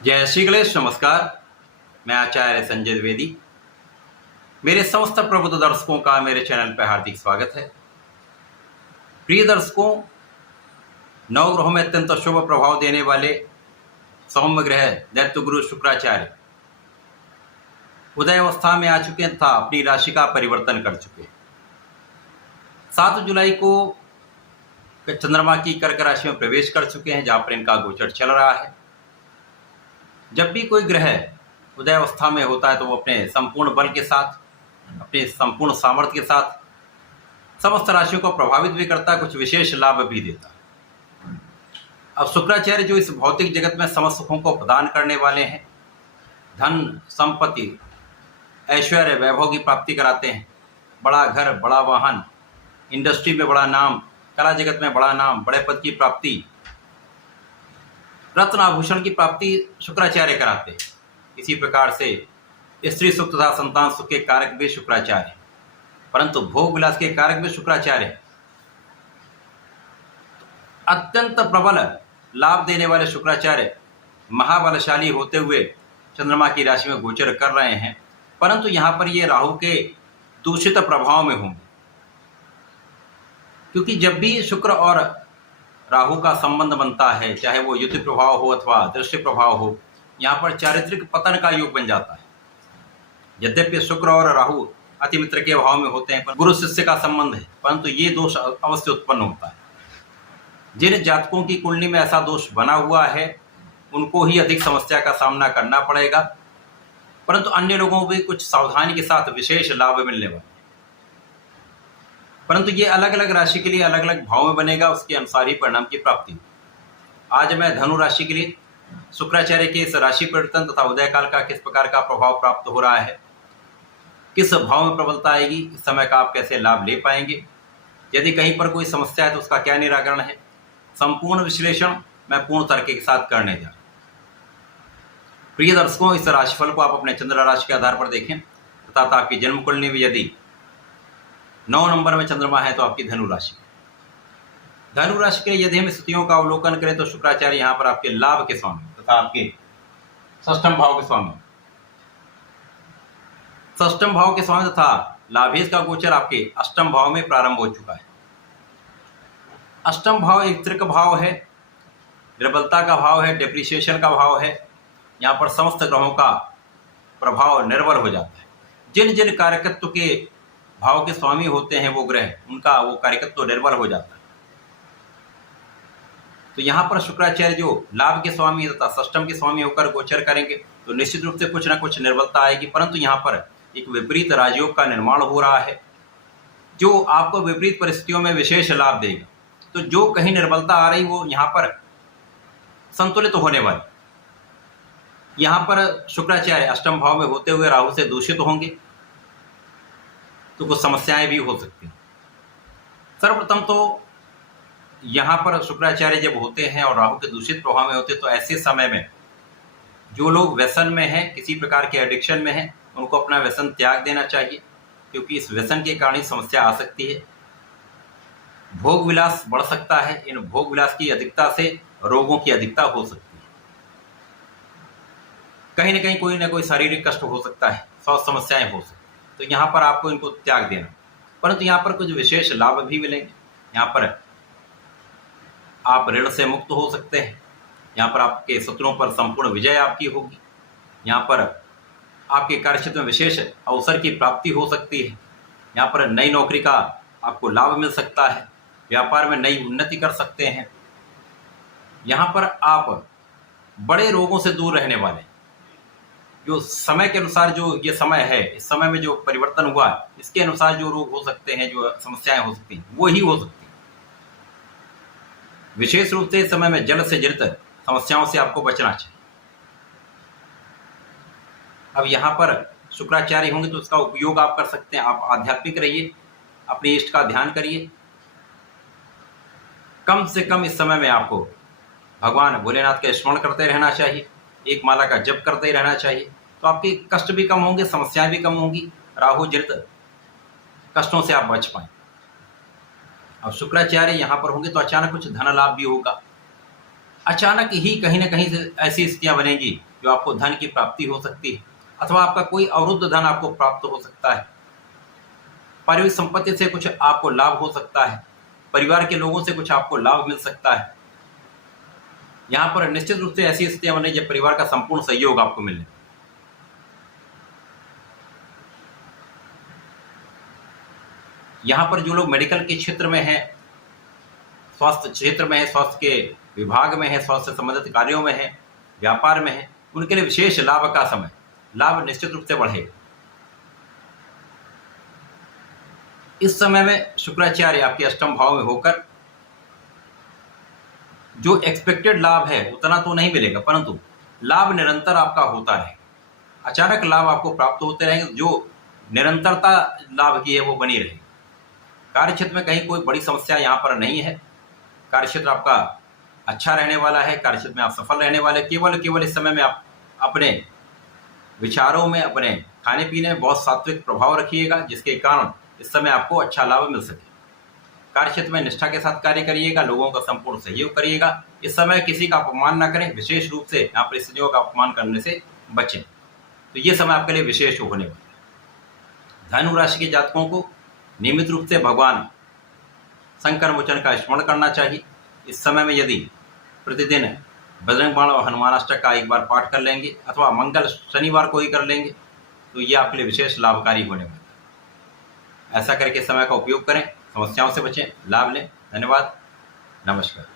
जय श्री गणेश। नमस्कार। मैं आचार्य संजय द्विवेदी। मेरे समस्त प्रबुद्ध दर्शकों का मेरे चैनल पर हार्दिक स्वागत है। प्रिय दर्शकों, नवग्रहों में अत्यंत शुभ प्रभाव देने वाले सौम्य ग्रह दैत्य गुरु शुक्राचार्य उदय अवस्था में आ चुके हैं तथा अपनी राशि का परिवर्तन कर चुके हैं। 7 जुलाई को चंद्रमा की कर्क राशि में प्रवेश कर चुके हैं, जहां पर इनका गोचर चल रहा है। जब भी कोई ग्रह उदय अवस्था में होता है तो वो अपने संपूर्ण बल के साथ, अपने संपूर्ण सामर्थ्य के साथ समस्त राशियों को प्रभावित भी करता है, कुछ विशेष लाभ भी देता है। अब शुक्राचार्य जो इस भौतिक जगत में समस्त सुखों को प्रदान करने वाले हैं, धन संपत्ति ऐश्वर्य वैभव की प्राप्ति कराते हैं, बड़ा घर बड़ा वाहन, इंडस्ट्री में बड़ा नाम, कला जगत में बड़ा नाम, बड़े पद की प्राप्ति, रत्न आभूषण की प्राप्ति शुक्राचार्य कराते हैं। इसी प्रकार से स्त्री सुख तथा संतान सुख के कारक भी शुक्राचार्य, परंतु भोग विलास के कारक भी शुक्राचार्य। अत्यंत प्रबल लाभ देने वाले शुक्राचार्य महाबलशाली होते हुए चंद्रमा की राशि में गोचर कर रहे हैं, परंतु यहां पर ये राहु के दूषित प्रभाव में होंगे, क्योंकि जब भी शुक्र और राहु का संबंध बनता है, चाहे वो युति प्रभाव हो अथवा दृश्य प्रभाव हो, यहाँ पर चारित्रिक पतन का योग बन जाता है। यद्यपि शुक्र और राहु अति मित्र के भाव में होते हैं, पर गुरु शिष्य का संबंध है, परंतु ये दोष अवश्य उत्पन्न होता है। जिन जातकों की कुंडली में ऐसा दोष बना हुआ है उनको ही अधिक समस्या का सामना करना पड़ेगा, परंतु अन्य लोगों को भी कुछ सावधानी के साथ विशेष लाभ मिलने वाले। परंतु ये अलग अलग राशि के लिए अलग अलग भाव में बनेगा, उसके अनुसार ही परिणाम की प्राप्ति। आज मैं धनु राशि के लिए शुक्राचार्य के इस राशि परिवर्तन तथा उदय काल का किस प्रकार का प्रभाव प्राप्त हो रहा है, किस भाव में प्रबलता आएगी, इस समय का आप कैसे लाभ ले पाएंगे, यदि कहीं पर कोई समस्या है तो उसका क्या निराकरण है, संपूर्ण विश्लेषण मैं पूर्ण तर्क के साथ करने जा रहा हूं। प्रिय दर्शकों, इस राशिफल को आप अपने चंद्र राशि के आधार पर देखें तथा आपकी जन्म कुंडली में यदि 9 नंबर में चंद्रमा है तो आपकी धनु राशि के लिए यदि हम स्थितियों का अवलोकन करें तो शुक्राचार्य यहाँ पर आपके लाभ के स्वामी तथा आपके षष्ठम भाव के स्वामी तथा लाभेश का गोचर आपके अष्टम भाव में प्रारंभ हो चुका है। अष्टम भाव एक त्रिक भाव है, दुर्बलता का भाव है, डेप्रिसिएशन का भाव है। यहाँ पर समस्त ग्रहों का प्रभाव निर्भर हो जाता है। जिन जिन कारकत्व के भाव के स्वामी होते हैं वो ग्रह, उनका वो कारकत्व निर्भर हो जाता है। तो यहाँ पर शुक्राचार्य जो लाभ के स्वामी तथा षष्टम के स्वामी होकर गोचर करेंगे तो निश्चित रूप से कुछ ना कुछ निर्बलता आएगी, परंतु यहाँ पर एक विपरीत राजयोग का निर्माण हो रहा है जो आपको विपरीत परिस्थितियों में विशेष लाभ देगा। तो जो कहीं निर्बलता आ रही वो यहाँ पर संतुलित होने वाली। यहाँ पर शुक्राचार्य अष्टम भाव में होते हुए राहु से दूषित होंगे तो कुछ समस्याएं भी हो सकती हैं। सर्वप्रथम तो यहाँ पर शुक्राचार्य जब होते हैं और राहु के दूषित प्रभाव में होते हैं तो ऐसे समय में जो लोग व्यसन में हैं, किसी प्रकार के एडिक्शन में हैं, उनको अपना व्यसन त्याग देना चाहिए, क्योंकि इस व्यसन के कारण ही समस्या आ सकती है। भोग विलास बढ़ सकता है, इन भोग विलास की अधिकता से रोगों की अधिकता हो सकती है। कहीं ना कहीं कोई ना कोई शारीरिक कष्ट हो सकता है, स्वास्थ्य समस्याएं हो सकती है, तो यहाँ पर आपको इनको त्याग देना। परंतु यहाँ पर कुछ विशेष लाभ भी मिलेंगे। यहाँ पर आप ऋण से मुक्त हो सकते हैं, यहाँ पर आपके शत्रुओं पर संपूर्ण विजय आपकी होगी, यहाँ पर आपके कार्यक्षेत्र में विशेष अवसर की प्राप्ति हो सकती है, यहाँ पर नई नौकरी का आपको लाभ मिल सकता है, व्यापार में नई उन्नति कर सकते हैं। यहाँ पर आप बड़े रोगों से दूर रहने वाले, जो समय के अनुसार जो ये समय है, इस समय में जो परिवर्तन हुआ है इसके अनुसार जो रोग हो सकते हैं, जो समस्याएं हो सकती हैं वो ही हो सकती हैं। विशेष रूप से इस समय में जल से जनित समस्याओं से आपको बचना चाहिए। अब यहाँ पर शुक्राचार्य होंगे तो उसका उपयोग आप कर सकते हैं। आप आध्यात्मिक रहिए, अपने इष्ट का ध्यान करिए। कम से कम इस समय में आपको भगवान भोलेनाथ का स्मरण करते रहना चाहिए, एक माला का जप करते रहना चाहिए, तो आपके कष्ट भी कम होंगे, समस्याएं भी कम होंगी, राहु जनित कष्टों से आप बच पाएं। अब शुक्राचार्य यहाँ पर होंगे तो अचानक कुछ धन लाभ भी होगा। अचानक ही कहीं ना कहीं से ऐसी स्थितियां बनेंगी जो आपको धन की प्राप्ति हो सकती है, अथवा आपका कोई अवरुद्ध धन आपको प्राप्त हो सकता है। पारिवारिक संपत्ति से कुछ आपको लाभ हो सकता है, परिवार के लोगों से कुछ आपको लाभ मिल सकता है। यहाँ पर निश्चित रूप से ऐसी स्थितियां बन रही है परिवार का संपूर्ण सहयोग आपको मिले। यहाँ पर जो लोग मेडिकल के क्षेत्र में हैं, स्वास्थ्य क्षेत्र में है, स्वास्थ्य के विभाग में है, स्वास्थ्य से संबंधित कार्यों में है, व्यापार में है, उनके लिए विशेष लाभ का समय, लाभ निश्चित रूप से बढ़ेगा। इस समय में शुक्राचार्य आपके अष्टम भाव में होकर जो एक्सपेक्टेड लाभ है उतना तो नहीं मिलेगा, परंतु लाभ निरंतर आपका होता रहेगा। अचानक लाभ आपको प्राप्त होते रहेंगे, जो निरंतरता लाभ की है वो बनी रहेगी। कार्यक्षेत्र में कहीं कोई बड़ी समस्या यहाँ पर नहीं है। कार्यक्षेत्र आपका अच्छा रहने वाला है, कार्यक्षेत्र में आप सफल रहने वाले। केवल इस समय में आप अपने विचारों में, अपने खाने पीने में बहुत सात्विक प्रभाव रखिएगा, जिसके कारण इस समय आपको अच्छा लाभ मिल सके। कार्यक्षेत्र में निष्ठा के साथ कार्य करिएगा, लोगों का संपूर्ण सहयोग करिएगा। इस समय किसी का अपमान न करें, विशेष रूप से यहाँ परिस्थितियों का अपमान करने से बचें। तो ये समय आपके लिए विशेष होने वाला है। धनु राशि के जातकों को नियमित रूप से भगवान संकर मोचन का स्मरण करना चाहिए। इस समय में यदि प्रतिदिन बजरंग बाण और हनुमान अष्टक का एक बार पाठ कर लेंगे, अथवा मंगल शनिवार को ही कर लेंगे, तो ये आपके लिए विशेष लाभकारी होने वाला है। ऐसा करके समय का उपयोग करें, समस्याओं से बचें, लाभ लें। धन्यवाद, नमस्कार।